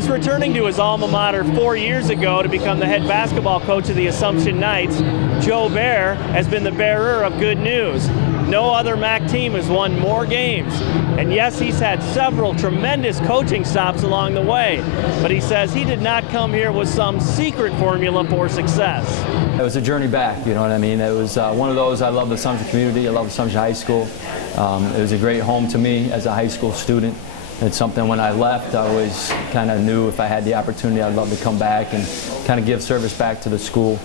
Since returning to his alma mater 4 years ago to become the head basketball coach of the Assumption Knights, Xavier has been the bearer of good news. No other MAC team has won more games. And yes, he's had several tremendous coaching stops along the way, but he says he did not come here with some secret formula for success. It was a journey back, you know what I mean? It was one of those. I love the Assumption community. I love Assumption High School. It was a great home to me as a high school student. It's something when I left, I always kind of knew if I had the opportunity, I'd love to come back and kind of give service back to the school.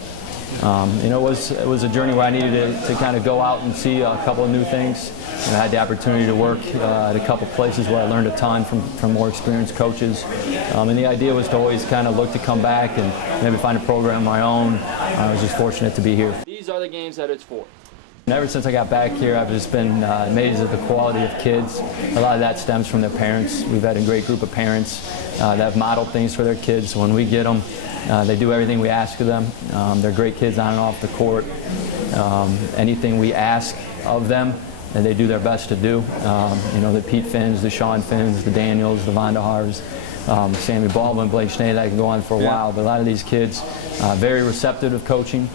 You know, it was a journey where I needed to kind of go out and see a couple of new things. And I had the opportunity to work at a couple places where I learned a ton from more experienced coaches. And the idea was to always kind of look to come back and maybe find a program of my own. I was just fortunate to be here. These are the games that it's for. And ever since I got back here, I've just been amazed at the quality of kids. A lot of that stems from their parents. We've had a great group of parents that have modeled things for their kids. When we get them, they do everything we ask of them. They're great kids on and off the court. Anything we ask of them, and they do their best to do. You know, the Pete Finns, the Sean Finns, the Daniels, the Vondahars, Sammy Baldwin, Blake Schnee, that can go on for a while. But a lot of these kids, very receptive of coaching.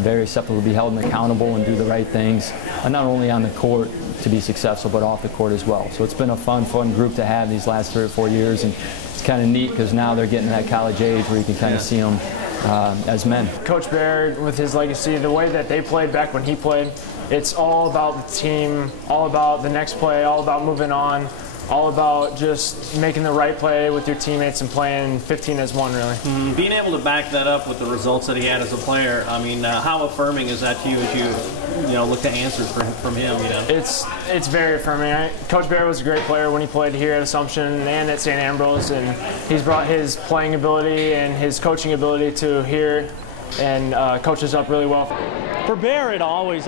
Very acceptable to be held accountable and do the right things, not only on the court to be successful, but off the court as well. So it's been a fun group to have these last 3 or 4 years, and it's kind of neat because now they're getting to that college age where you can kind of see them as men. Coach Barrer, with his legacy, the way that they played back when he played, it's all about the team, all about the next play, all about moving on, all about just making the right play with your teammates and playing 15 as one, really. Being able to back that up with the results that he had as a player, I mean, how affirming is that to you as you know, look to answers from him? You know, it's very affirming. Coach Barrer was a great player when he played here at Assumption and at St. Ambrose, and he's brought his playing ability and his coaching ability to here and coaches up really well. For Barrer, it always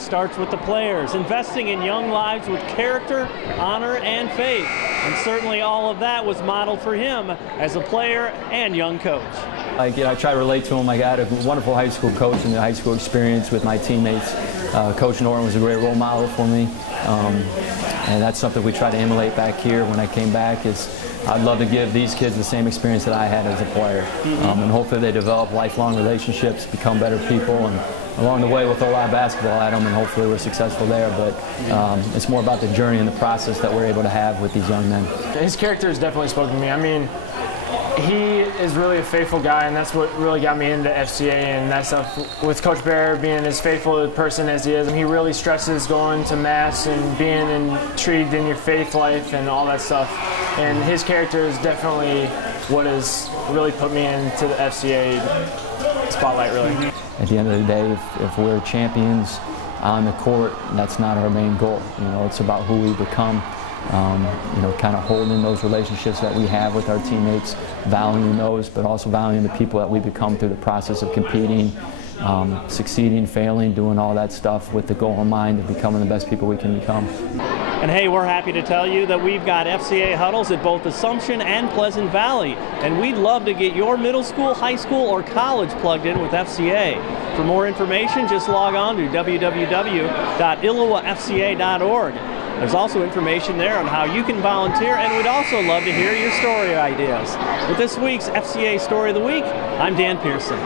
starts with the players, investing in young lives with character, honor, and faith. And certainly all of that was modeled for him as a player and young coach. I try to relate to him. I had a wonderful high school coach and the high school experience with my teammates. Coach Norton was a great role model for me. And that's something we try to emulate back here when I came back. I'd love to give these kids the same experience that I had as a player. And hopefully they develop lifelong relationships, become better people, and along the way we'll throw a lot of basketball at them, and hopefully we're successful there. But it's more about the journey and the process that we're able to have with these young men. His character has definitely spoken to me. I mean, he is really a faithful guy, and that's what really got me into FCA and that stuff. With Coach Barrer being as faithful a person as he is, he really stresses going to mass and being intrigued in your faith life and all that stuff. And his character is definitely what has really put me into the FCA spotlight, really. At the end of the day, if we're champions on the court, that's not our main goal. You know, it's about who we become. You know, kind of holding those relationships that we have with our teammates, valuing those, but also valuing the people that we become through the process of competing, succeeding, failing, doing all that stuff with the goal in mind of becoming the best people we can become. And hey, we're happy to tell you that we've got FCA huddles at both Assumption and Pleasant Valley, and we'd love to get your middle school, high school, or college plugged in with FCA. For more information, just log on to www.illowafca.org. There's also information there on how you can volunteer, and we'd also love to hear your story ideas. With this week's FCA Story of the Week, I'm Dan Pearson.